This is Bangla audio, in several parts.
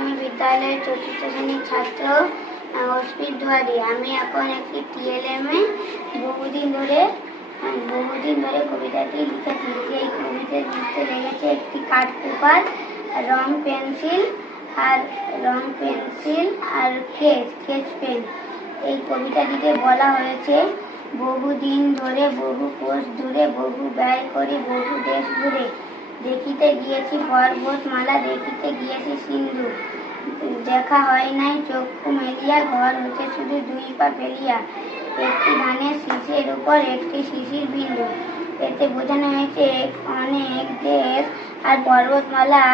প্রাথমিক বিদ্যালয়ের চতুর্থ শ্রেণীর ছাত্র অস্মিত দুয়ারি। আমি এখন একটি টিএলএম এ বহুদিন ধরে কবিতাটি লিখেছি। এই কবিতা লিখতে লেগেছে একটি কাঠ পেপার, রং পেন্সিল আর স্কেচ পেন। এই কবিতাটিতে বলা হয়েছে, বহুদিন ধরে, বহু কোষ দূরে, বহু ব্যয় করে, বহু দেশ ঘুরে, দেখিতে গিয়েছি পর্বতমালা, দেখিতে গিয়েছি সিন্ধু, দেখা হয় নাই চক্ষু মেলিয়া, ঘর হতে শুধু 2 পা ফেলিয়া, একটি ধানের শীষের উপর একটি শিশির বিন্দু। এতে বোঝানো হয়েছে অনেক দেশ আর পর্বতমালা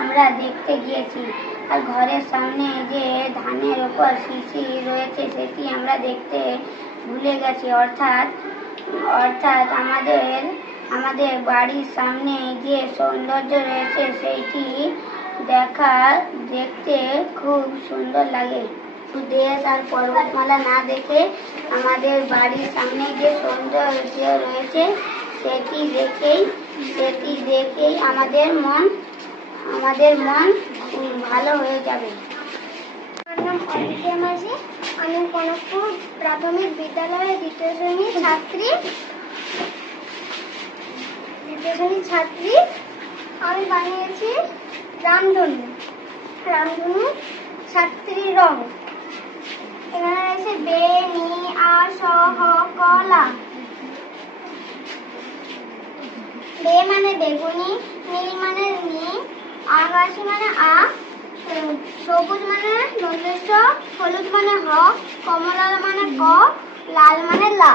আমরা দেখতে গিয়েছি, আর ঘরের সামনে যে ধানের উপর শিশির রয়েছে সেটি আমরা দেখতে ভুলে গেছি। অর্থাৎ আমাদের বাড়ির সামনে যে সৌন্দর্য রয়েছে সেইটি দেখতে খুব সুন্দর লাগে। দেশ আর পর্বতমালা না দেখে আমাদের বাড়ির সামনে যে সৌন্দর্য রয়েছে সেটি দেখেই আমাদের মন ভালো হয়ে যাবে। আমার নাম অদিতিয়া মাঝি। আমি কনকপুর প্রাথমিক বিদ্যালয়ের দ্বিতীয় শ্রেণীর ছাত্রী। আমি বানিয়েছি রামধনু ছাত্রী রং। এখানে রয়েছে বে, নি, আ, স, হ, ক, লা। বে মানে বেগুনি, নীল মানে নি, আকাশি মানে আ, সবুজ মানে নৈশ, হলুদ মানে হ, কমলা মানে ক, লাল মানে লা।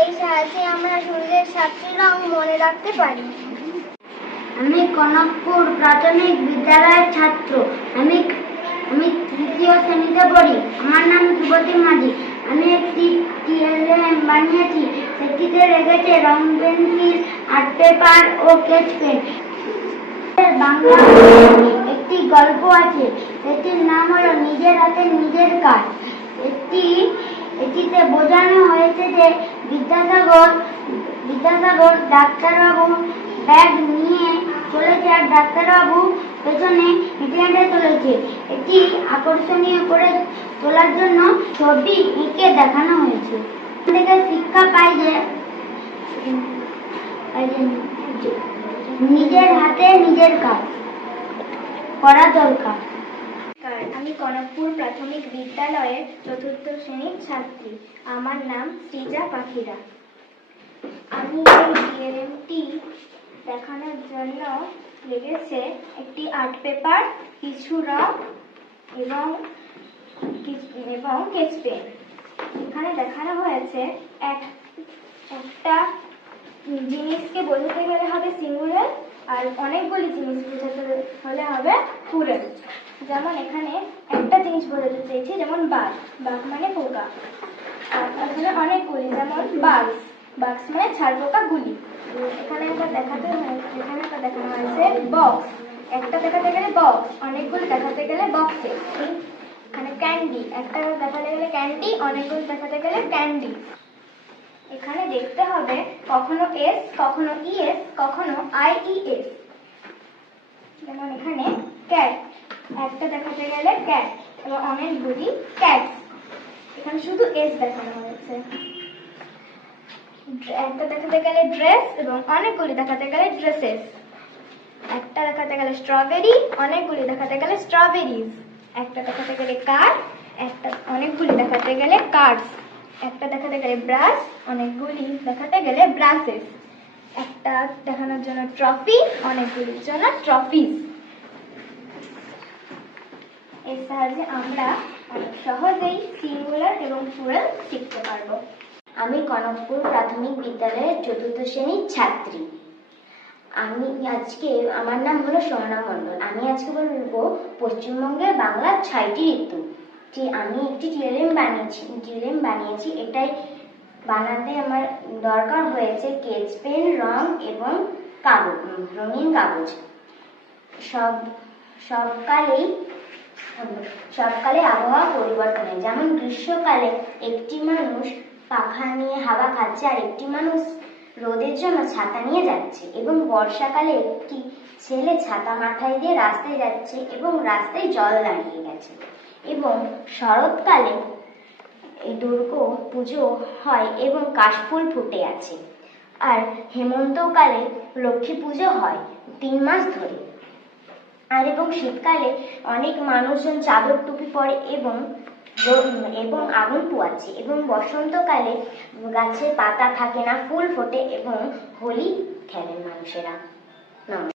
এই সাহায্যে আমরা সূর্যের 7টি রং মনে রাখতে পারি। আমি কনকপুর প্রাথমিক বিদ্যালয়ের ছাত্র। আমি 3য় শ্রেণীতে পড়ি। আমার নাম সুবতী মাঝি। আমি একটি টিএলএম বানিয়েছি। সেটিতে লেগেছে রং পেন্সিল, আর্ট পেপার ও স্কেচ পেন। বাংলা একটি গল্প আছে, সেটির নাম হলো নিজের হাতে নিজের কাজ। এটিতে বোঝানো হয়েছে যে বিদ্যাসাগর ডাক্তারবাবু ব্যাগ নিয়ে চলেছে আর ডাক্তারবাবু পেছনে হেঁটে চলেছে। এটি আকর্ষণীয় করে তোলার জন্য ছবি এঁকে দেখানো হয়েছে। থেকে শিক্ষা পাই যে নিজের হাতে নিজের কাজ করা দরকার। আমি কনকপুর প্রাথমিক বিদ্যালয়ের 4র্থ শ্রেণীর ছাত্রী। আমার নাম সৃজা পাখিরা। আমি এই টিএলএমটি দেখানোর জন্য লেগেছে একটি আর্ট পেপার, কিছু রং এবং স্কেচ পেন। এখানে দেখানো হয়েছে একটা জিনিসকে বোঝাতে গেলে হবে সিঙ্গুলার, আর অনেকগুলি জিনিস বোঝাতে হলে হবে প্লুরাল। যেমন এখানে একটা জিনিস বোঝাতে চেয়েছি, যেমন বাঘ মানে পোকা। এখানে অনেকগুলি, যেমন বাক্স মানে ছাড়পোকা গুলি। এখানে একটা দেখানো হয়েছে বক্স, একটা দেখাতে গেলে বক্স, অনেকগুলি দেখাতে গেলে বক্সে। এখানে ক্যান্ডি, একটা দেখাতে গেলে ক্যান্ডি, অনেকগুলি দেখাতে গেলে ক্যান্ডি। এখানে দেখতে হবে কখনো এস, কখনো ইএস, কখনো আইইএস। যেমন এখানে ক্যাট, একটা দেখাতে গেলে ক্যাট এবং অনেকগুলি ক্যাটস। এখানে শুধু এস দেখানো হয়েছে। একটা দেখাতে গেলে ড্রেস এবং অনেকগুলি দেখাতে গেলে ড্রেসেস। একটা দেখাতে গেলে স্ট্রবেরি, অনেকগুলি দেখাতে গেলে স্ট্রবেরিজ। একটা দেখাতে গেলে কার, অনেকগুলি দেখাতে গেলে কার্ডস। একটা দেখাতে গেলে ব্রাশ, অনেকগুলি দেখাতে গেলে ব্রাশেস। একটা দেখানোর জন্য ট্রফি, অনেকগুলির জন্য ট্রফিজ। এর সাহায্যে আমরা অনেক সহজেই সিঙ্গুলার এবং প্লুরাল শিখতে পারবো। আমি কনকপুর প্রাথমিক বিদ্যালয়ের 4র্থ শ্রেণীর ছাত্রী। আমার নাম হলো সোহনা মণ্ডল। আমি আজকে বলবো পশ্চিমবঙ্গের বাংলার 6টি ঋতু। আমি একটি টিএলএম বানিয়েছি। এটাই বানাতে আমার দরকার হয়েছে স্কেচ পেন, রং এবং রঙিন কাগজ। সবকালে আবহাওয়া পরিবর্তন হয়। যেমন গ্রীষ্মকালে একটি মানুষ পাখা নিয়ে হাওয়া খাচ্ছে আর একটি মানুষ রোদের জন্য ছাতা নিয়ে যাচ্ছে, এবং বর্ষাকালে একটি ছেলে ছাতা মাথায় দিয়ে রাস্তায় যাচ্ছে এবং রাস্তায় জল দাঁড়িয়ে গেছে। এবং শরৎকালে দুর্গা পুজো হয় এবং কাশফুল ফুটে আছে। আর হেমন্তকালে লক্ষ্মী পুজো হয় 3 মাস ধরে। আর এবং শীতকালে অনেক মানুষজন চাদর টুপি পরে এবং আগুন পোয়াচ্ছে। এবং বসন্তকালে গাছে পাতা থাকে না, ফুল ফোটে এবং হোলি খেলেন মানুষেরা। নমস্কার।